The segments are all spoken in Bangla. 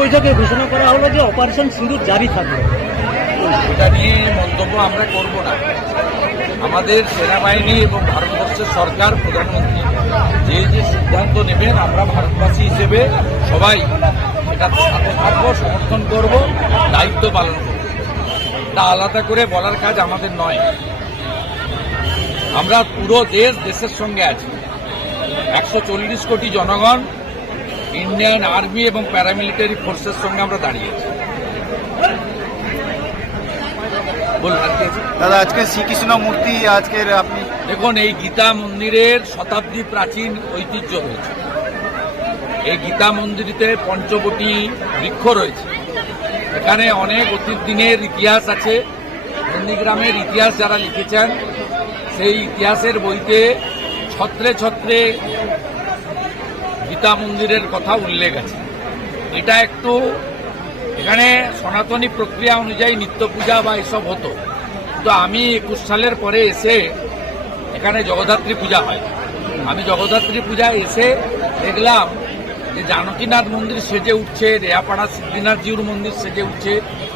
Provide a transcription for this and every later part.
বৈঠকে ঘোষণা করা হলো যে অপারেশন সিঁদুর জারি থাকবে। এটা নিয়ে মন্তব্য আমরা করব না। আমাদের সেনাবাহিনী এবং ভারতবর্ষের সরকার, প্রধানমন্ত্রী যে সিদ্ধান্ত নেবেন, আমরা ভারতবাসী হিসেবে সবাই এটার সাথে থাকবো, সমর্থন করব, দায়িত্ব পালন করব। তা আলাদা করে বলার কাজ আমাদের নয়। আমরা পুরো দেশের সঙ্গে আছি। 140 কোটি জনগণ, ইন্ডিয়ান আর্মি এবং প্যারামিলিটারি ফোর্সের সঙ্গে আমরা দাঁড়িয়েছি। দাদা, আজকে শ্রীকৃষ্ণ মূর্তি আজকের আপনি দেখুন, এই গীতা মন্দিরের শতাব্দী প্রাচীন ঐতিহ্য রয়েছে। এই গীতা মন্দিরেতে পঞ্চবটি বৃক্ষ রয়েছে। এখানে অনেক অতীত দিনের ইতিহাস আছে। নন্দীগ্রামের ইতিহাস যারা লিখেছেন, সেই ইতিহাসের বইতে ছত্রে ছত্রে গীতা মন্দিরের কথা উল্লেখ আছে। এটা একটু এখানে সনাতনী প্রক্রিয়া অনুযায়ী নিত্য পূজা বা এসব হতো, তো আমি 21 সালের পরে এসে এখানে জগদ্ধাত্রী পূজা হয়। আমি জগদ্ধাত্রী পূজায় এসে দেখলাম যে জানকীনাথ মন্দির সেজে উঠছে, রেয়াপাড়া সিদ্ধিনাথজিউর মন্দির সেজে উঠছে,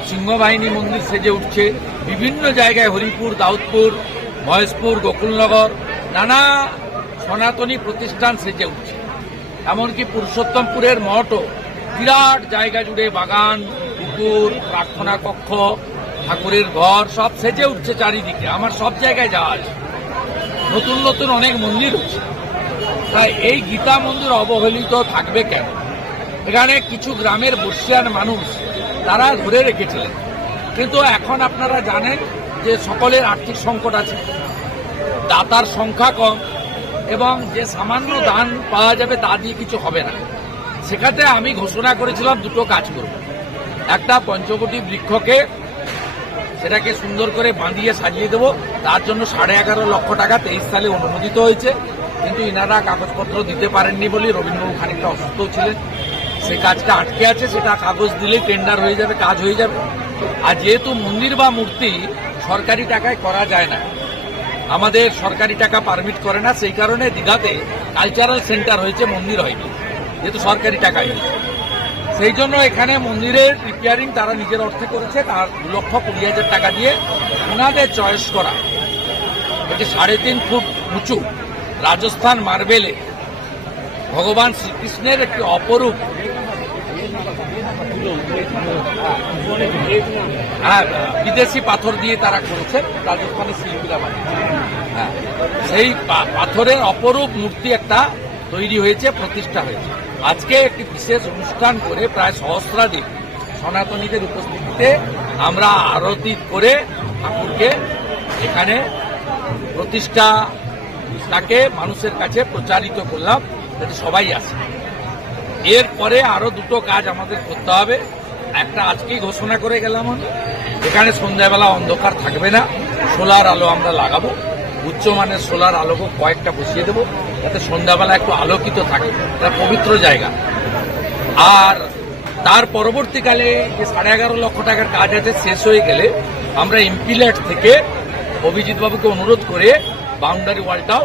সিংহবাহিনী মন্দির সেজে উঠছে, বিভিন্ন জায়গায় হরিপুর, দাউদপুর, মহেশপুর, গোকুলনগর নানা সনাতনী প্রতিষ্ঠান সেজে উঠছে। এমনকি পুরুষোত্তমপুরের মঠও বিরাট জায়গা জুড়ে বাগান, পুকুর, প্রার্থনা কক্ষ, ঠাকুরের ঘর সব সেজে উঠছে চারিদিকে। আমার সব জায়গায় যাওয়া আছে। নতুন নতুন অনেক মন্দির হচ্ছে। তাই এই গীতা মন্দির অবহেলিত থাকবে কেন? এখানে কিছু গ্রামের বর্ষিয়ান মানুষ তারা ধরে রেখেছিলেন, কিন্তু এখন আপনারা জানেন যে সকলের আর্থিক সংকট আছে, দাতার সংখ্যা কম, এবং যে সামান্য দান পাওয়া যাবে তা দিয়ে কিছু হবে না। সেক্ষেত্রে আমি ঘোষণা করেছিলাম দুটো কাজ করব। একটা, পঞ্চবটি বৃক্ষকে সেটাকে সুন্দর করে বাঁধিয়ে সাজিয়ে দেবো। তার জন্য 11.5 লক্ষ টাকা 23 সালে অনুমোদিত হয়েছে, কিন্তু ইনারা কাগজপত্র দিতে পারেননি বলে রবীন্দ্রবাবু খানিকটা অসুস্থ ছিলেন। সেই কাজটা আটকে আছে, সেটা কাগজ দিলেই টেন্ডার হয়ে যাবে, কাজ হয়ে যাবে। আর যেহেতু মন্দির বা মূর্তি সরকারি টাকায় করা যায় না, আমাদের সরকারি টাকা পারমিট করে না, সেই কারণে দীঘাতে কালচারাল সেন্টার হয়েছে, মন্দির হয়নি, যেহেতু সরকারি টাকায় হয়েছে। সেই জন্য এখানে মন্দিরের রিপেয়ারিং তারা নিজের অর্থে করেছে, তার 2,20,000 টাকা দিয়ে ওনাদের চয়েস করা এটি 3.5 ফুট উঁচু রাজস্থান মার্বেলে ভগবান শ্রীকৃষ্ণের একটি অপরূপ বিদেশি পাথর দিয়ে তারা করেছে, রাজস্থানের শিল্পীরা বানিয়েছে। হ্যাঁ, সেই পাথরের অপরূপ মূর্তি একটা তৈরি হয়েছে, প্রতিষ্ঠা হয়েছে। আজকে একটি বিশেষ অনুষ্ঠান করে প্রায় সহস্রাধিক সনাতনীদের উপস্থিতিতে আমরা আরতি করে ঠাকুরকে এখানে প্রতিষ্ঠাটাকে মানুষের কাছে প্রচারিত করলাম, যাতে সবাই আসে। এরপরে আরো দুটো কাজ আমাদের করতে হবে। একটা আজকেই ঘোষণা করে গেলাম, এখানে সন্ধ্যাবেলা অন্ধকার থাকবে না, সোলার আলো আমরা লাগাবো। উচ্চমানের সোলার আলোকে কয়েকটা বসিয়ে দেবো, যাতে সন্ধ্যাবেলা একটু আলোকিত থাকে। এটা পবিত্র জায়গা। আর তার পরবর্তীকালে যে 11.5 লক্ষ টাকার কাজ আছে, শেষ হয়ে গেলে আমরা এমপিল্যাট থেকে অভিজিৎ বাবুকে অনুরোধ করে বাউন্ডারি ওয়ালটাও